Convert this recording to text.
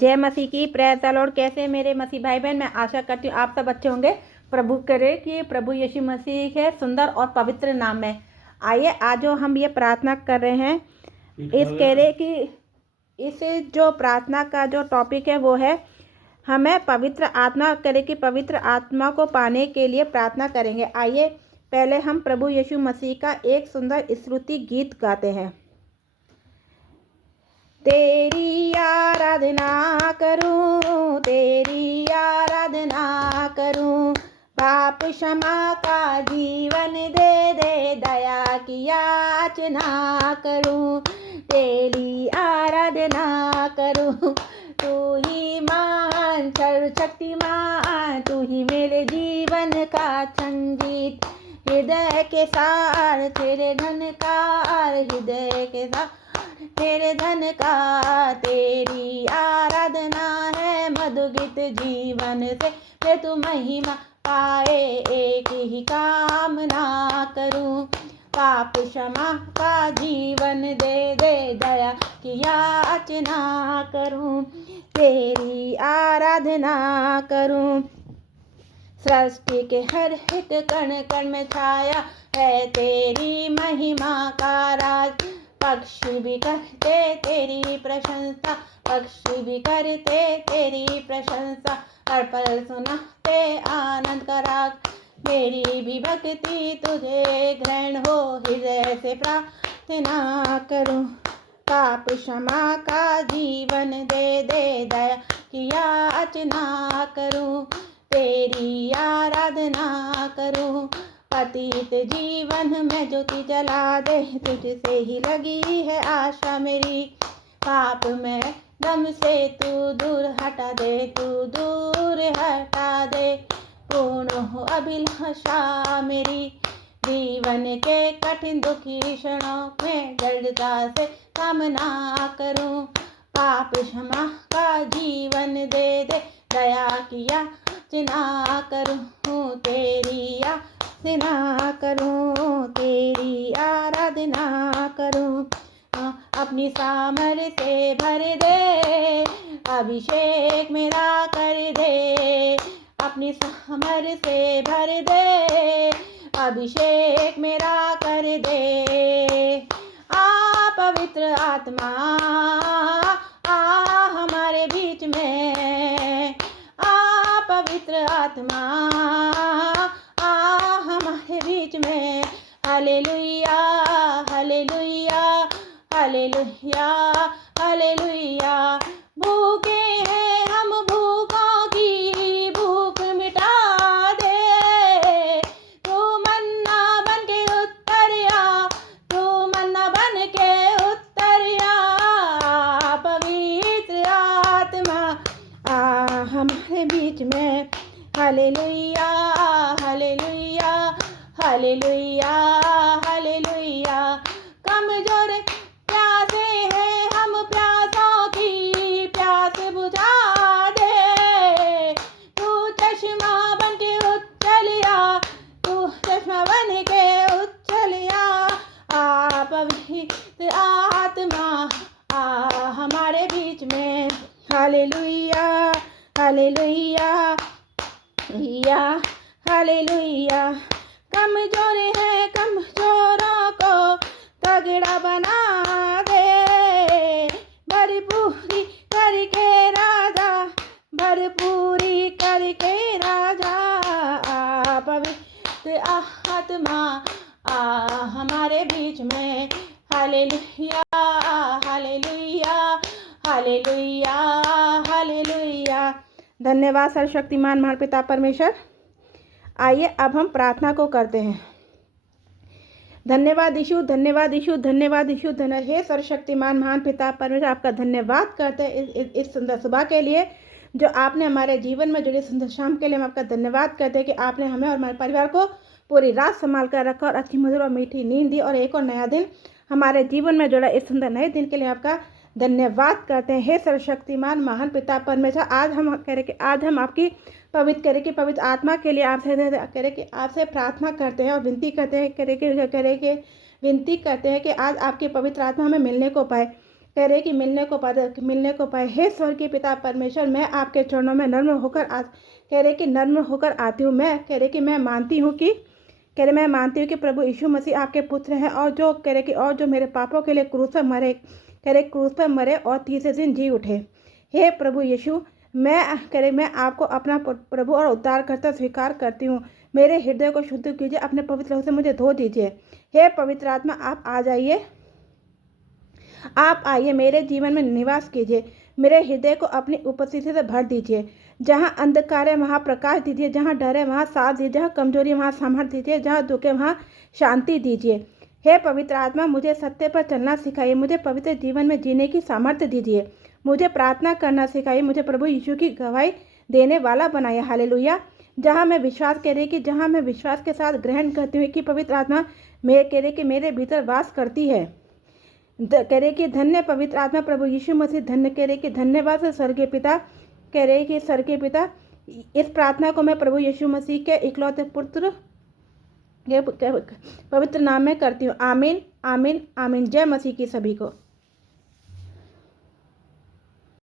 जय मसीह की, praise the Lord. कैसे मेरे मसीह भाई बहन, मैं आशा करती हूँ आप सब अच्छे होंगे। प्रभु करे कि प्रभु यीशु मसीह के सुंदर और पवित्र नाम में आइए आज जो हम ये प्रार्थना कर रहे हैं, इस कह रहे कि इस जो प्रार्थना का जो टॉपिक है वो है हमें पवित्र आत्मा करे कि पवित्र आत्मा को पाने के लिए प्रार्थना करेंगे। आइए पहले हम प्रभु यीशु मसीह का एक सुंदर स्तुति गीत गाते हैं। तेरी आराधना करूं, तेरी आराधना करूं, पाप क्षमा का जीवन दे दे, दया की याचना करूं, तेरी आराधना करूं। तू ही महान सर्वशक्तिमान, तू ही मेरे जीवन का संगीत, हृदय के सार तेरे धनकार, हृदय के सार तेरे धन का। तेरी आराधना है मधुगीत जीवन से, मैं तू महिमा पाए एक ही कामना करूं, पाप क्षमा का जीवन दे दे, दया की याचना करूं, तेरी आराधना करूं। सृष्टि के हर एक कण कण में छाया है तेरी महिमा का राज, पक्षी भी करते तेरी प्रशंसा, पक्षी भी करते तेरी प्रशंसा, हर पल सुनाते आनंद का राग, मेरी भी भक्ति तुझे ग्रहण हो, हृदय से प्रार्थना करूं, पाप क्षमा का जीवन दे दे, दया की याचना करूं, तेरी आराधना करूं। पतित जीवन में ज्योति जला दे, तुझसे ही लगी है आशा मेरी, पाप में गम से तू दूर हटा दे, तू दूर हटा दे, पूर्ण हो अभिलाषा मेरी, जीवन के कठिन दुखी क्षणों में दृढ़ता से कामना करूं, पाप क्षमा का जीवन दे दे, दया की याचना करूं, तेरी आराधना करूं, तेरी आराधना करूं। अपनी सामर्थ से भर दे, अभिषेक मेरा कर दे, अपनी सामर्थ से भर दे, अभिषेक मेरा कर दे। पवित्र आत्मा आ हमारे बीच में, पवित्र आत्मा आ हमारे बीच में। Hallelujah hallelujah hallelujah hallelujah. भूखे हैं हम, भूखों की भूख मिटा दे, तू मन्ना बन के उतरिया, तू मन्ना बन के उतरिया, पवित्र आत्मा आ हमारे बीच में। Hallelujah hallelujah hallelujah hallelujah. कमजोर प्यासे हैं हम, प्यासों की प्यास बुझा दे, तू चश्मा बन के उछलिया, तू चश्मा बन के उछलिया, पवित्र आत्मा आ हमारे बीच में। हालेलुया हालेलुया या हालेलुया। कमजोर है कमजोरों को तगड़ा बना दे, भरपूरी करके राजा, भरपूरी करके राजा, पवित्र आत्मा आ हमारे बीच में। Hallelujah hallelujah hallelujah hallelujah. धन्यवाद सर्वशक्तिमान महान पिता परमेश्वर। आइए अब हम प्रार्थना को करते हैं। धन्यवाद यीशु, धन्यवाद यीशु, धन्यवाद यीशु, हे सर्वशक्तिमान महान पिता परमेश्वर, आपका धन्यवाद करते हैं इस सुंदर सुबह के लिए जो आपने हमारे जीवन में जुड़ी, सुंदर शाम के लिए हम आपका धन्यवाद करते हैं कि आपने हमें और हमारे परिवार को पूरी रात संभाल कर रखा और अच्छी मधुर और मीठी नींद दी और एक और नया दिन हमारे जीवन में जुड़ा। इस सुंदर नए दिन के लिए आपका धन्यवाद करते हैं। हे सर्वशक्तिमान महान पिता परमेश्वर, आज हम कह रहे कि आज हम आपकी पवित्र आत्मा के लिए आपसे प्रार्थना करते हैं और विनती करते हैं, विनती करते हैं कि आज आपकी पवित्र आत्मा हमें मिलने को पाए। कह रहे कि मिलने को पाए। हे स्वर्गीय पिता परमेश्वर, मैं आपके चरणों में कह रहे कि नर्म होकर आती हूँ। मैं कह रहे कि मैं मानती हूँ कि प्रभु यीशु मसीह आपके पुत्र हैं, और जो मेरे पापों के लिए क्रूस पर मरे और तीसरे दिन जी उठे। हे प्रभु यीशु, मैं आपको अपना प्रभु और उद्धारकर्ता स्वीकार करती हूँ। मेरे हृदय को शुद्ध कीजिए, अपने पवित्र लहू से मुझे धो दीजिए। हे पवित्र आत्मा, आप आइए मेरे जीवन में निवास कीजिए। मेरे हृदय को अपनी उपस्थिति से भर दीजिए। जहाँ अंधकार है वहाँ प्रकाश दीजिए, जहाँ डर है वहाँ साथ दीजिए, जहाँ कमजोरी है वहाँ सामर्थ्य दीजिए, जहाँ दुख है वहाँ शांति दीजिए। हे पवित्र आत्मा, मुझे सत्य पर चलना सिखाइए, मुझे पवित्र जीवन में जीने की सामर्थ्य दीजिए। मुझे प्रार्थना करना सिखाइए, मुझे प्रभु यीशु की गवाही देने वाला बनाइए। हालेलुया। जहाँ मैं विश्वास के साथ ग्रहण करती हूँ कि पवित्र आत्मा मेरे भीतर वास करती है। धन्य पवित्र आत्मा प्रभु यीशु मसीह, धन्यवाद स्वर्गीय पिता। इस प्रार्थना को मैं प्रभु यीशु मसीह के इकलौते पुत्र के पवित्र नाम में करती हूँ। आमीन, आमीन, आमीन। जय मसीह की सभी को।